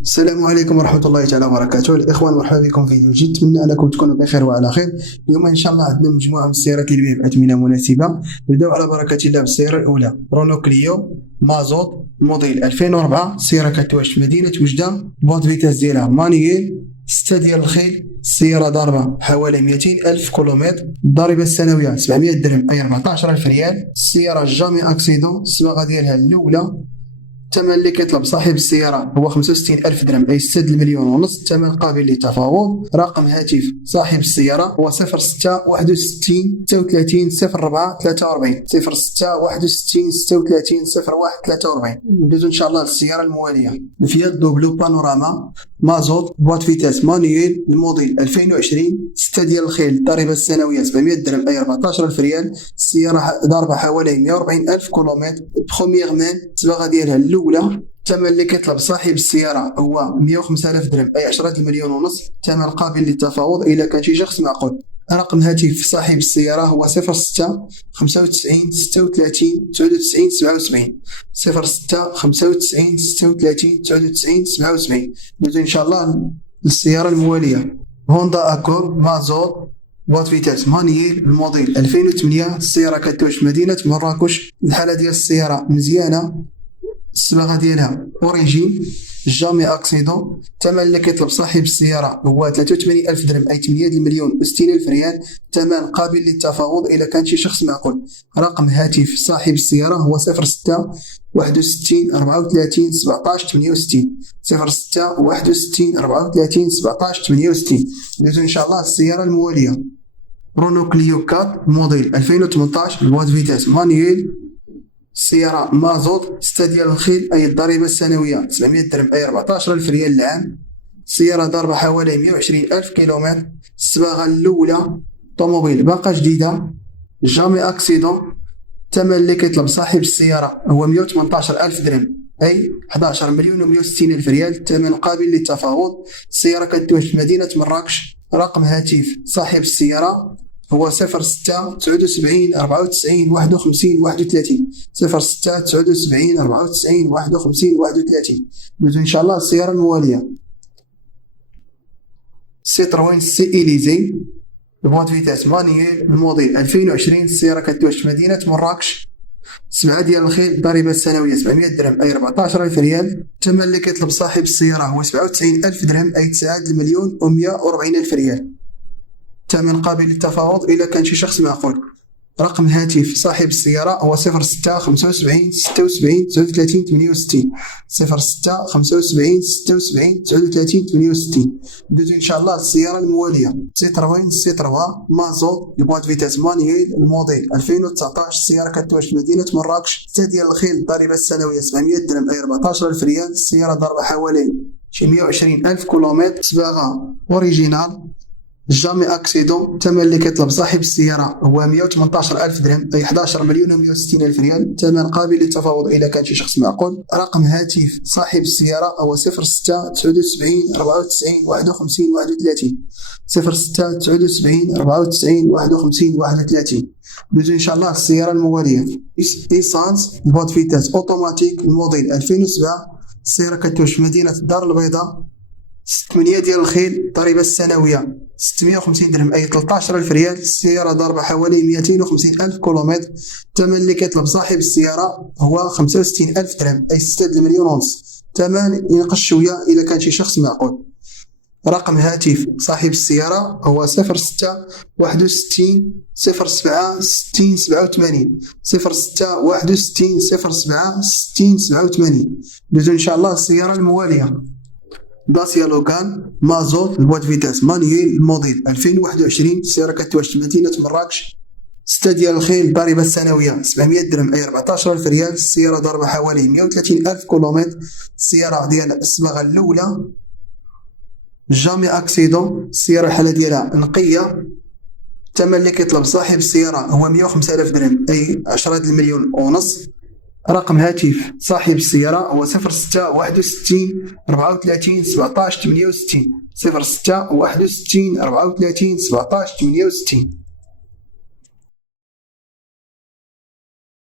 السلام عليكم ورحمة الله تعالى وبركاته. الإخوان مرحبا بكم في فيديو جديد، أتمنى أنكم تكونوا بخير وعلى خير. اليوم إن شاء الله عندنا مجموعة من السيارات اللي بأثمنة مناسبة. نبداو على بركة الله بالسيارة الأولى، رونو كليو مازوت موديل 2004. السيارة كتواجد في مدينة وجدة، بواط فيتاس ديالها مانييل، 6 ديال الخيل. السيارة ضاربة حوالي 200 ألف كيلومتر، الضريبة السنوية 700 درهم أي 14 ألف ريال. السيارة جامي أكسيدون، الصباغة ديالها الأولى. الثمن اللي كيطلب صاحب السيارة هو 65 ألف درهم أي 6 المليون ونص. الثمن قابل للتفاوض. رقم هاتف صاحب السيارة هو 06 61 36 04 43 06 61 36 01 43. ندوزو إن شاء الله للسيارة الموالية، فيات دوبلو بانوراما مازوت بواط فيتاس مانييل، الموديل 2020، 6 ديال الخيل. الضريبة السنوية 700 درهم أي 14 ألف ريال. السيارة ضاربة حوالي 140 ألف كيلومتر، بخوميغ مان، الصباغة ديالها الأولى. الثمن اللي كيطلب صاحب السيارة هو 105 ألف درهم أي 10 المليون ونص. الثمن قابل للتفاوض إذا كان شي شخص معقول. رقم هاتف صاحب السيارة هو 06 95 36 99 77 06 95 36 99 77. ندوزو إن شاء الله للسيارة الموالية، هوندا أكور مازوت بواط فيتاس مانييل، الموديل 2008. السيارة كتواجد في مدينة مراكش. الحالة ديال السيارة مزيانة، الصباغة ديالها أوريجين، جامي أكسيدون. الثمن اللي كيطلب صاحب السيارة هو 83 ألف درهم أي 8 المليون و60 ألف ريال. الثمن قابل للتفاوض إذا كان شي شخص معقول. رقم هاتف صاحب السيارة هو 06 61 34 17 68 06 61 34 17 68. ندوزو إن شاء الله السيارة الموالية، رونو كليو 4 موديل 2018، بواط فيتاس مانيويل. السيارة مازوت، 6 ديال الخيل أي الضريبة السنوية 700 درهم أي 14 ألف ريال العام. السيارة ضاربة حوالي 120 ألف كيلومتر. الصباغة الأولى، طوموبيل باقة جديدة، جامي أكسيدون. الثمن اللي كيطلب صاحب السيارة هو 118 ألف درهم أي 11 مليون و160 ألف ريال. الثمن قابل للتفاوض. السيارة كتواجد في مدينة مراكش. رقم هاتف صاحب السيارة هو 06 79 94 51 31 06 79 94 51 31. ندوزو إن شاء الله السيارة الموالية، سيتروين سي إليزي بواط فيتاس مانييل، الموديل 2020. السيارة كتواجد في مدينة مراكش. 7 ديال الخيل، الضريبة السنوية 700 درهم أي 14 ألف ريال. الثمن اللي كيطلب صاحب السيارة هو 97 ألف درهم أي 9 المليون و140 ألف ريال. الثمن قابل للتفاوض إذا كان شي شخص معقول. رقم هاتف صاحب السيارة هو 06 75 76 39 68 06 75 76 39 68. ندوزو إن شاء الله للسيارة الموالية، سيتروين سيتروا مازوت بواط فيتاس مانيويل، الموديل 2019. السيارة كتواجد في مدينة مراكش. 6 ديال الخيل، الضريبة السنوية 700 درهم أي 14 ألف ريال. السيارة ضاربة حوالي 120 ألف كيلومتر، صباغة أوريجينال، جامي أكسيدون. الثمن اللي كيطلب صاحب السيارة هو 118 ألف درهم أي 11 مليون و160 ألف ريال. الثمن قابل للتفاوض إذا كان شي شخص معقول. رقم هاتف صاحب السيارة هو 06 79 94 51 31 06 79 94 51 31. ندوزو إن شاء الله السيارة الموالية، إيسانس بواط فيتاس أوتوماتيك، الموديل 2007. السيارة كتواجد في مدينة الدار البيضاء. 8 ديال الخيل، الضريبة السنوية 650 درهم أي 13 ألف ريال. السيارة ضاربة حوالي 250 ألف كيلومتر. الثمن اللي كيطلب صاحب السيارة هو 65 ألف درهم أي 6 المليون ونص. الثمن ينقص شوية إذا كان شي شخص معقول. رقم هاتف صاحب السيارة هو 06 61 07 60 87 06 61 07 60 87. ندوزو إن شاء الله السيارة الموالية، داسيا لوغان مازوت بواط فيتاس مانيويل، الموديل 2021. السيارة كتواجد في مدينة مراكش. 6 ديال الخيل، الضريبة السنوية 700 درهم أي 14 ألف ريال. السيارة ضاربة حوالي 130 ألف كيلومتر. السيارة ديال الصباغة الأولى، جامي أكسيدون. السيارة الحالة ديالها نقية. الثمن اللي كيطلب صاحب السيارة هو 105 ألف درهم أي 10 المليون ونص. رقم هاتف صاحب السيارة هو 06 61 34 17 68 06 61 34 17 68.